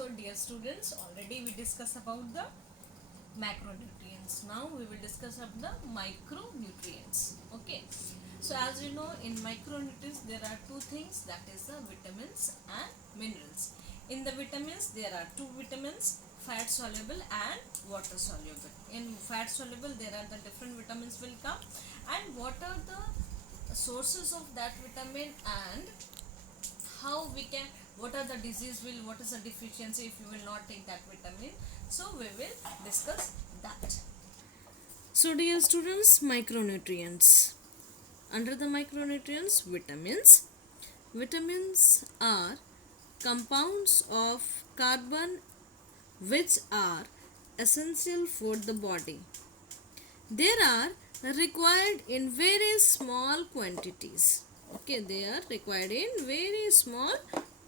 So dear students, already we discussed about the macronutrients. Now we will discuss about the micronutrients. Okay. So as you know, in micronutrients there are two things, that is the vitamins and minerals. In the vitamins there are two vitamins, fat soluble and water soluble. In fat soluble there are the different vitamins will come, and what are the sources of that vitamin, and how we can, what are the disease will, what is the deficiency if you will not take that vitamin. So we will discuss that. So dear students, micronutrients. Under the micronutrients, vitamins are compounds of carbon which are essential for the body. They are required in very small quantities. Okay, they are required in very small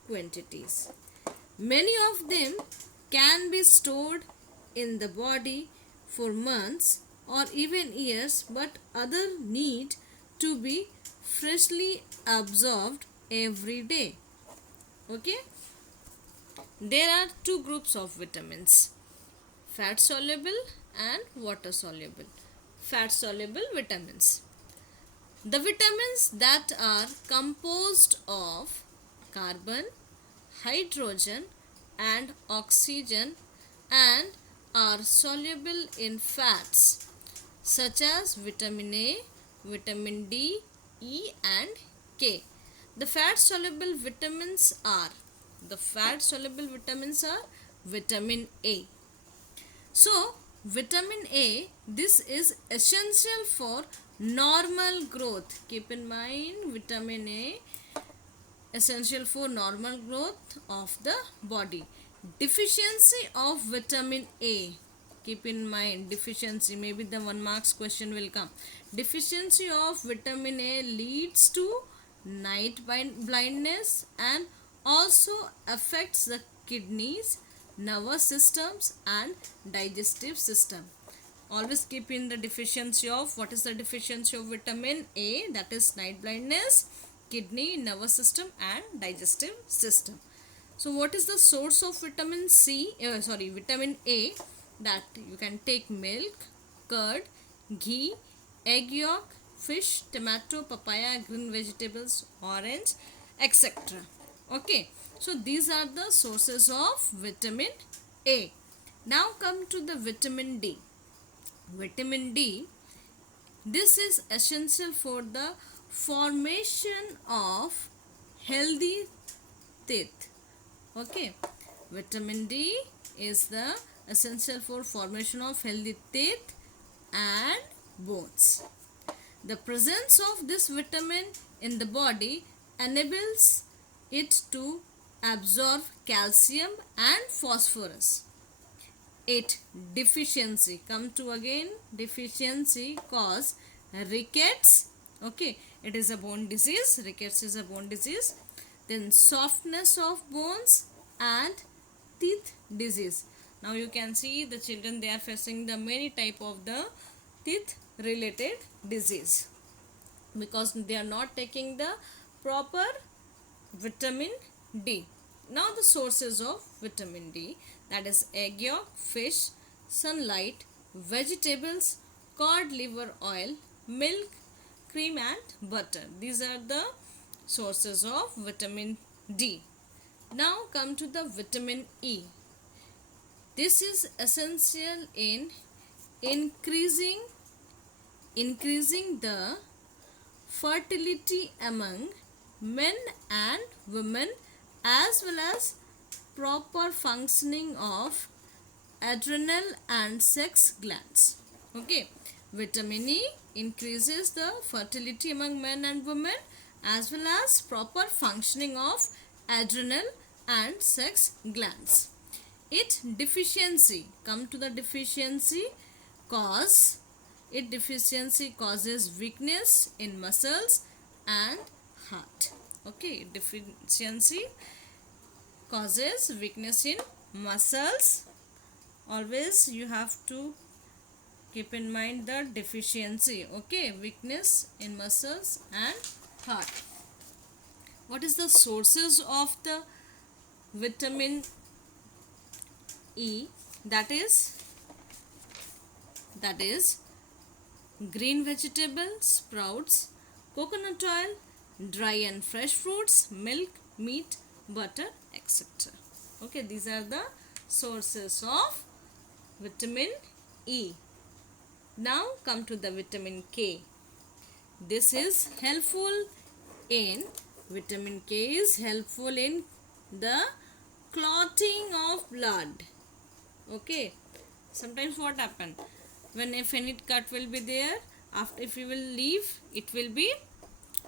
quantities. Many of them can be stored in the body for months or even years, but other need to be freshly absorbed every day. Okay, there are two groups of vitamins: fat soluble and water soluble. Fat soluble vitamins, the vitamins that are composed of carbon, hydrogen and oxygen and are soluble in fats such as vitamin A, vitamin D, E and K. The fat soluble vitamins are vitamin A. So, vitamin A, this is essential for normal growth. Keep in mind, vitamin A essential for normal growth of the body. Deficiency of vitamin A. Keep in mind, deficiency, maybe the 1 marks question will come. Deficiency of vitamin A leads to night blindness and also affects the kidneys, nervous systems and digestive system. Always keep in the deficiency of, what is the deficiency of vitamin A? That is night blindness, kidney, nervous system and digestive system. So what is the source of vitamin vitamin A? That you can take milk, curd, ghee, egg yolk, fish, tomato, papaya, green vegetables, orange, etc. Okay, so these are the sources of vitamin A. Now come to the vitamin D. Vitamin D, this is essential for the formation of healthy teeth. Okay, vitamin D is the essential for formation of healthy teeth and bones. The presence of this vitamin in the body enables it to absorb calcium and phosphorus. Its deficiency, come to again, deficiency cause rickets. Okay, it is a bone disease. Rickets is a bone disease. Then softness of bones and teeth disease. Now you can see the children, they are facing the many type of the teeth related disease because they are not taking the proper vitamin D. Now the sources of vitamin D, that is egg yolk, fish, sunlight, vegetables, cod liver oil, milk, cream and butter. These are the sources of vitamin D. Now come to the vitamin E. This is essential in increasing the fertility among men and women, as well as proper functioning of adrenal and sex glands. Okay, vitamin E increases the fertility among men and women as well as proper functioning of adrenal and sex glands. Its deficiency, come to the deficiency cause. Its deficiency causes weakness in muscles and heart. Okay, deficiency causes weakness in muscles. Always you have to keep in mind the deficiency. Okay, weakness in muscles and heart. What is the sources of the vitamin E, that is green vegetables, sprouts, coconut oil, dry and fresh fruits, milk, meat, butter, etc. Okay, these are the sources of vitamin E. Now come to the vitamin K. This is helpful in vitamin K is helpful in the clotting of blood. Okay, sometimes what happen when a finite cut will be there, after if you will leave, it will be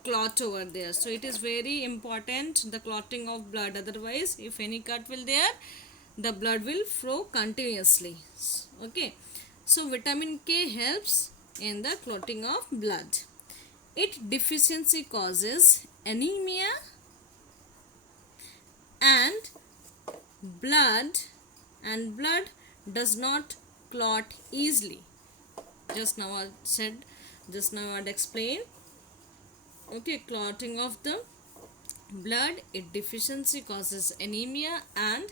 clot over there. So it is very important, the clotting of blood. Otherwise, if any cut will there, the blood will flow continuously. Okay, so vitamin K helps in the clotting of blood. Its deficiency causes anemia and blood does not clot easily. Just now I had explained. Okay, clotting of the blood, its deficiency causes anemia and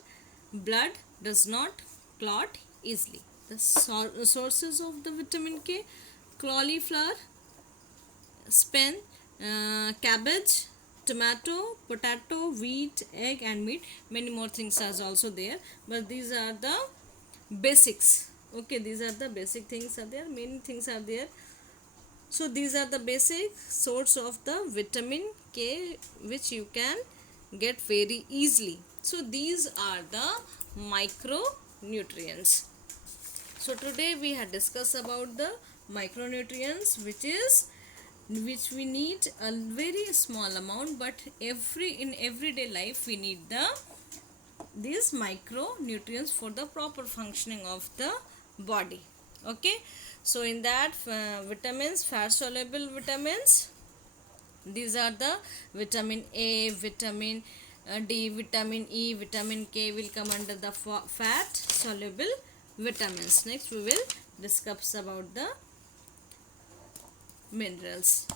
blood does not clot easily. The sources of the vitamin K: cauliflower, spin, cabbage, tomato, potato, wheat, egg and meat. Many more things are also there, but these are the basics. Okay, these are the basic things are there. Many things are there. So these are the basic source of the vitamin K which you can get very easily. So these are the micronutrients. So today we had discussed about the micronutrients, which we need a very small amount, but in everyday life we need these micronutrients for the proper functioning of the body. Okay, so in that vitamins, fat soluble vitamins, these are the vitamin A, vitamin D, vitamin E, vitamin K will come under the fat soluble vitamins. Next we will discuss about the minerals.